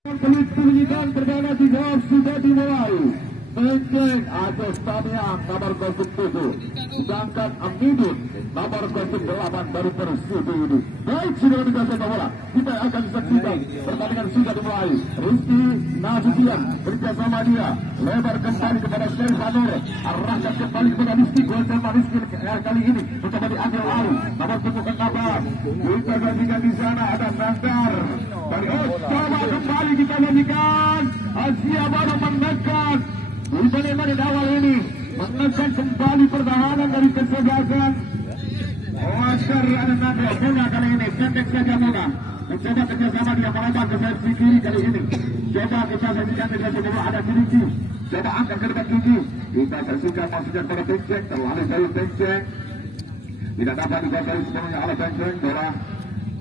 Peluit penyidikan perdana dijawab sudah dimulai. Penceng Aceh Tamiang nomor 07, sedangkan Amidun nomor 08 dari Persib ini. Baik, sudah dikasih bola. Kita akan saksikan pertandingan sudah dimulai. Rizky Nasution bersama dia lebar kembali kepada Stefanur, arahkan kembali kepada Rizky. Gol sama Rizky kali ini mencoba diambil alih. Nomor punggung ke-16 kita gantikan di sana ada Sangkar. Coba kembali kita gantikan. Asia baru menekan. Bagaimana di awal ini menekan kembali pertahanan dari kesebelasan. Oscar Ananda Bunga kali ini pendek saja Bunga. Mencoba kerjasama dia melawan ke sisi kiri kali ini. Coba kita saksikan dari sebelum ada Kiki. Coba angkat ke depan Kiki. Kita saksikan masukkan pada Penceng. Terlalu jauh Penceng. Tidak dapat dikuasai sepenuhnya oleh Penceng. Bola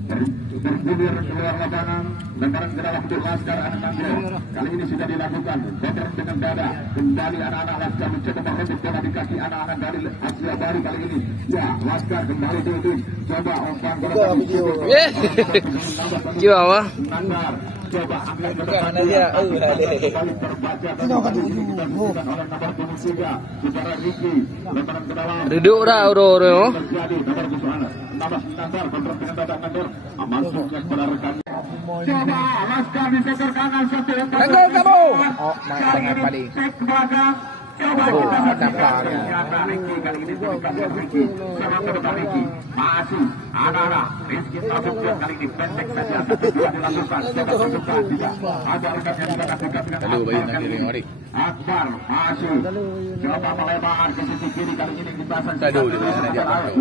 bergulir keluar lapangan. Lemparan ke dalam untuk Laskar Ananda. Kali ini sudah dilakukan. Kontrol dengan dada. Kembali anak-anak Laskar mencoba merebut bola di kaki anak-anak dari Asia Baru kali ini. Ya, Laskar kembali duduk. Coba umpan bola. Jual coba angkat ke depan dia. Kembali terbaca dan oleh nomor punggung 3 Saudara Riki. Lemparan ke dalam. duduk dah uro-uro. Terjadi nomor punggung Nambah Nandar kontrol dengan dada Nandar. Masuknya kepada rekannya. Coba Laskar di sektor kanan satu umpan. Tengok kamu. Oh, sangat tadi. Cek ke belakang. Coba kita saksikan ternyata Riki kali ini berikan Riki. Serang ke depan Riki. Masih ada Rizky Nasution kali ini pendek saja. Sudah dilakukan. Coba masukkan juga. Ada rekan yang kita kasihkan dengan Akbar kali ini. Akbar masih. Coba melebar ke sisi kiri kali ini kita saksikan.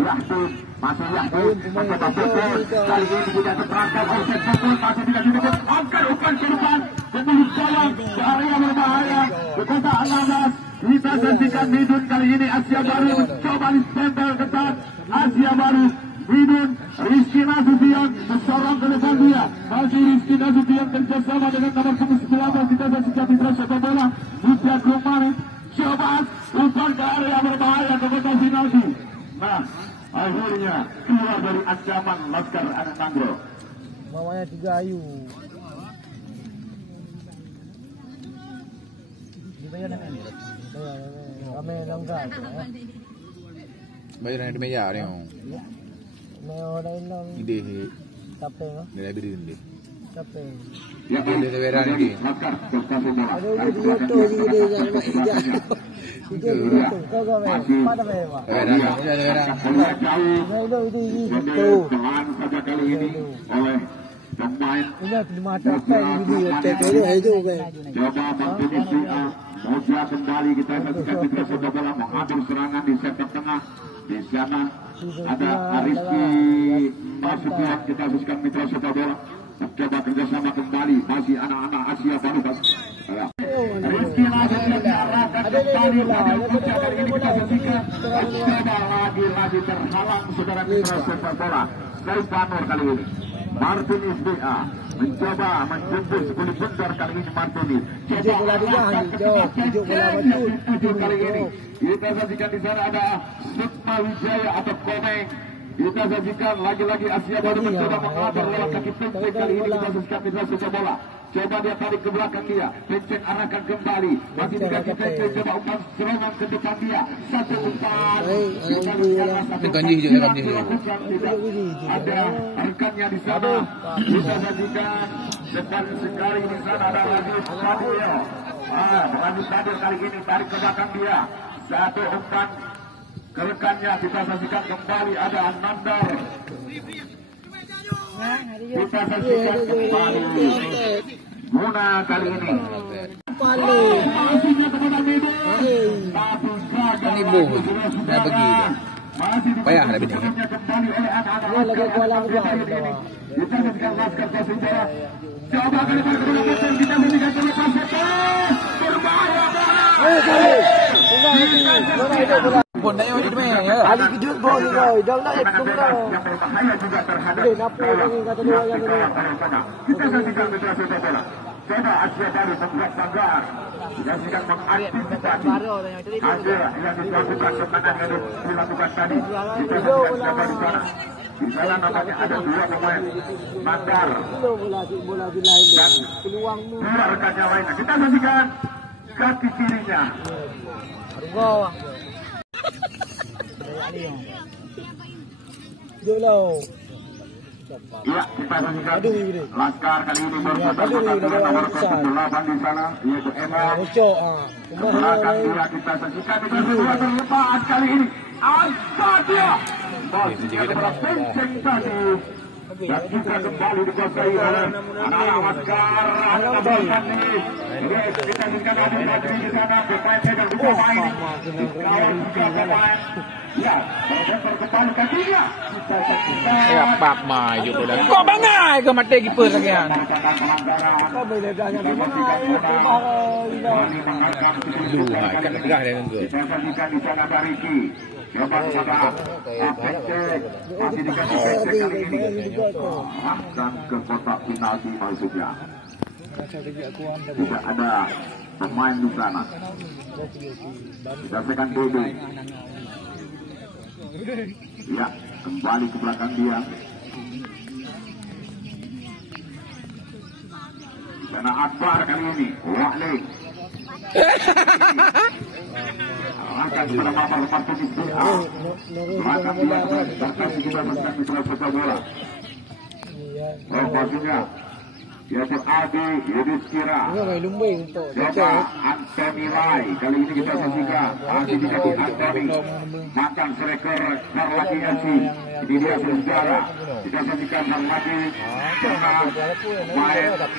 Yahtun masih Yahtun. Mencoba pukul. Kali ini tidak terperangkap. Offset pukul masih tidak cukup. Angkat umpan ke depan. Kemudian jalan ke area berbahaya. Ke kota Ananas. Kita saksikan Midun kali ini Asia Baru mencoba ditempel ketat. Asia Baru Midun Rizky Nasution bersorong ke depan dia. Masih Rizky Nasution kerjasama dengan nomor 19. Kita saksikan Mitra sepak bola Budiak Rumani. Coba umpan ke area berbahaya ke kota Sinaldi. Nah, akhirnya keluar dari ancaman Laskar Anandangro. Bawahnya 3 ayu. Dibayar nak ni? Kami langgar. Bayar di meja ni. May orang lang. Ide Tape no? nilai beri ni. Tape. Ya, Dia beran ni. Laskar berkasih bola. Ada dia tu dia jangan nak ijak. Itu kau kau pada berapa? Beran beran. Bola jauh. Itu Tahan saja kali ini oleh pemain. ini cuma tape ini itu kan. Coba bantu A. Moja kembali kita saksikan Mitra sepak bola mengambil serangan di sektor tengah. Di sana ada Rizky Nasution. Kita saksikan Mitra sepak bola mencoba kerjasama kembali. Masih anak-anak Asia Baru. Rizky Nasution diarahkan kembali. Kali ini kita saksikan. Coba lagi terhalang saudara Mitra sepak bola. Stefanur kali ini. Martinez BA mencoba menjemput sepuluh bentar kali ini Martinez. Tujuh bola dia tujuh bola betul. Kali ini kita saksikan di sana ada Sukma Wijaya atau Komeng. Kita saksikan lagi-lagi Asia Baru mencoba mengatur lewat kaki Penceng. Kali ini kita saksikan Mitra sepak bola. Coba dia tarik ke belakang dia. Penceng arahkan kembali. Masih di kaki Penceng. Coba umpan serangan ke depan dia. Satu umpan. Ada rekannya di sana. Kita saksikan depan sekali di sana ada Radit Fadil. Radit Fadil kali ini tarik ke belakang dia. Satu umpan ke rekannya. Kita saksikan kembali ada Nandar. Kita saksikan kembali Guna kali ini. Masihnya kepada Midun. Ini bu, dah pergi. Payah dah bini. Kembali oleh anak-anak Lagi kolam tu. kita saksikan Laskar kasih bola. Coba kali ini kita saksikan terlepas sepak. Berbahaya bola. Pun dah yang ni ya. Ali kejut bol ni kau. Dah nak ikut kau. Yang berbahaya juga terhadap. Napa lagi kata dua yang ni. Kita saksikan Mitra sepak bola. Coba Asia Baru membuat sanggar. Saksikan mengaktifkan. Ada yang dilakukan sebenarnya dilakukan tadi. Kita saksikan siapa di sana. Di sana namanya ada dua pemain Mandar bola di lain dan peluang lu. dua rekannya lainnya. Kita saksikan kaki kirinya. Argo. Jolo. Iya, kita saksikan Laskar kali ini berputar dengan nomor 08 di sana, yaitu Emma. Belakang dia kita saksikan dengan kedua terlepas kali ini. Angkat dia. Bosnya kepada penceng tadi. Dan juga kembali dikuasai oleh anak-anak Laskar. Anak tadi. Kita saksikan Adil Badri di sana. Pemainnya dan juga main. Lawan juga pemain. Ya, kembali kakinya. Kita saksikan. Ya, pak maju udah. Kok bangai ke mati kiper sekian. Kau boleh tanya di mana? Duh, kan gerah dia nunggu. Kita saksikan di sana Bariki. Coba kepada Pencek. Masih dikasih Pencek kali ini. Arahkan ke kotak penalti masuknya. Tidak ada pemain di sana. Kita saksikan Dodo. Ya, kembali ke belakang dia. Karena Akbar kali ini, Wahli. Akan kepada Bapak lepas tulis BA. Belakang dia, serta juga sedang diserang bola. Maksudnya, yaitu Adi Yudhistira. Coba Anthony Lai. Kali ini kita saksikan Adi dikasih Anthony. Mantan striker Sarlaki FC. Ini dia sejarah. Kita saksikan Sarlaki pernah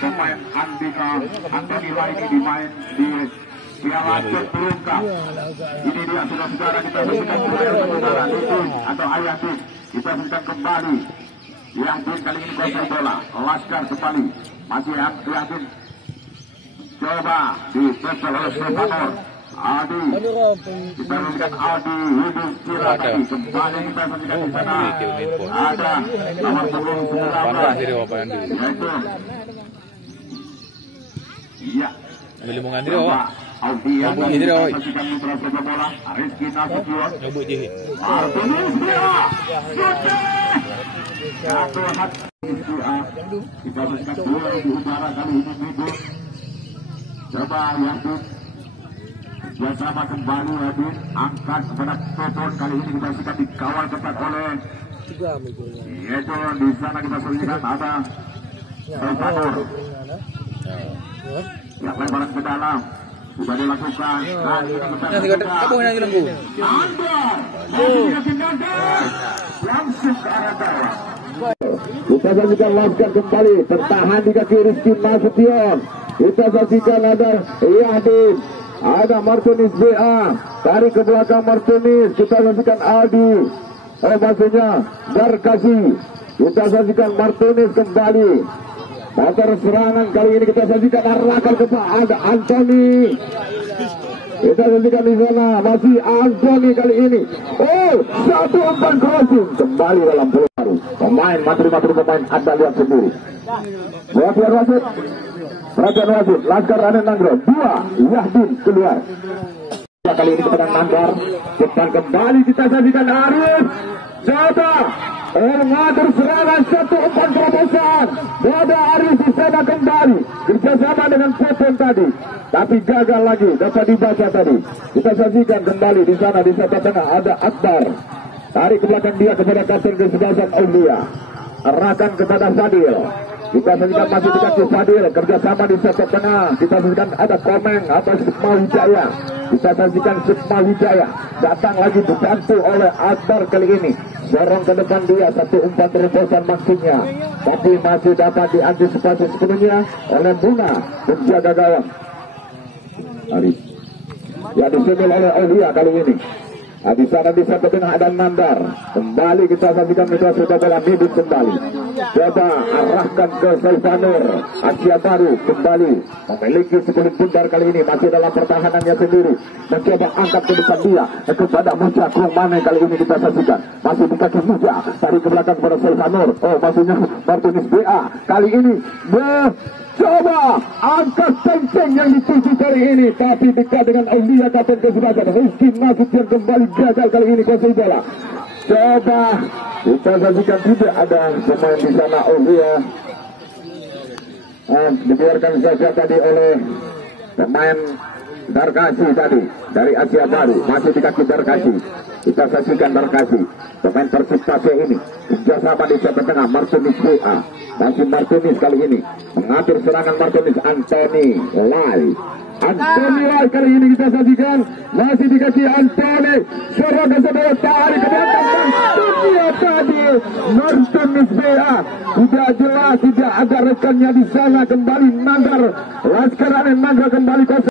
pemain Andika. Anthony Lai ini dimain di Piala Terperungkap. Ini dia saudara-saudara, kita saksikan saudara Nidin atau Ayatin. Kita saksikan kembali. Yang kali ini kuasai bola. Laskar kembali. Masih yakin. Coba dipecah oleh Stefanor. Adi. Kita melihat Adi Yudhistira tadi. Kembali kita melihat di sana. Ada nomor 19. Yaitu. Iya. Ambil limungan dia, Wak. Audi yang Nyobuk mitra sepak bola. Rizky Nasution. Nyobuk je. Artemis dia. Satu hat. Kita berikan bola di utara kali ini Midu. Coba Yadin. Dia sama kembali Yadin. Angkat kepada Topon. Kali ini kita sikat dikawal ketat oleh. Yaitu di sana kita saksikan ada Stefanor. Yang lebaran ke dalam. Sudah dilakukan. Nah, ini kita langsung ke arah bawah. Kita saksikan Laskar kembali tertahan di kaki Rizky Nasution. Kita saksikan ada Yadin, ada Martinez BA, tarik ke belakang Martinez. Kita saksikan Aldi, maksudnya Darkasi. Kita saksikan Martinez kembali. Motor serangan kali ini kita saksikan arahkan ke ada Anthony. Kita saksikan di sana masih Anthony kali ini. Oh, satu umpan crossing kembali dalam bola baru. Pemain materi pemain Anda lihat sendiri. Perhatian wasit. Laskar Raden Nanggro 2 Yahdin keluar. Kali ini kepada Nanggar. Depan kembali kita saksikan Arif. Coba mengatur serangan satu umpan terobosan. Boda Arif di sana kembali kerjasama dengan Popon tadi, tapi gagal lagi. Dapat dibaca tadi. Kita saksikan kembali di sana di sebelah tengah ada Akbar. Tarik ke belakang dia kepada kapten kesebelasan Aulia. Arahkan kepada Fadil. Kita saksikan masih dikasih Fadil kerjasama di sektor tengah. Kita saksikan ada Komeng atau Sukma Wijaya. Kita saksikan Sukma Wijaya datang lagi dibantu oleh Akbar kali ini. Dorong ke depan dia satu umpan terobosan maksudnya, tapi masih dapat diantisipasi sepenuhnya oleh Bunga penjaga gawang. Arif. Ya disemil oleh Aulia kali ini. Di sana di sektor tengah ada Nandar. Kembali kita saksikan mitra sepak bola Midin kembali. Coba arahkan ke Stefanor. Asia Baru kembali memiliki sekelip bundar kali ini masih dalam pertahanannya sendiri. Dan coba angkat ke depan dia kepada Muja Krumane kali ini kita saksikan. Masih di kaki Muja. Tarik ke belakang kepada Stefanor. Oh maksudnya Martinez BA. Kali ini coba angkat penceng yang dituju kali ini, tapi dekat dengan Aulia kapten kesebelasan Rizky Nasution kembali gagal kali ini kuasai bola. Coba kita saksikan, tidak ada pemain di sana. Oh iya, dibiarkan saja tadi oleh pemain Darkasi tadi dari Asia Baru, masih di kaki Darkasi. Kita saksikan Darkasi, pemain Persib Pasir ini kerjasama di sebelah tengah. Martinez BA, masih Martinez kali ini mengatur serangan. Martinez, Anthony Lai kali ini kita saksikan, masih di kaki Anthony. Serangan sebelah tarik ke belakang tadi Martinez BA, sudah jelas tidak ada rekannya di sana. Kembali Manggar, Laskar Anen Manggar kembali kosong.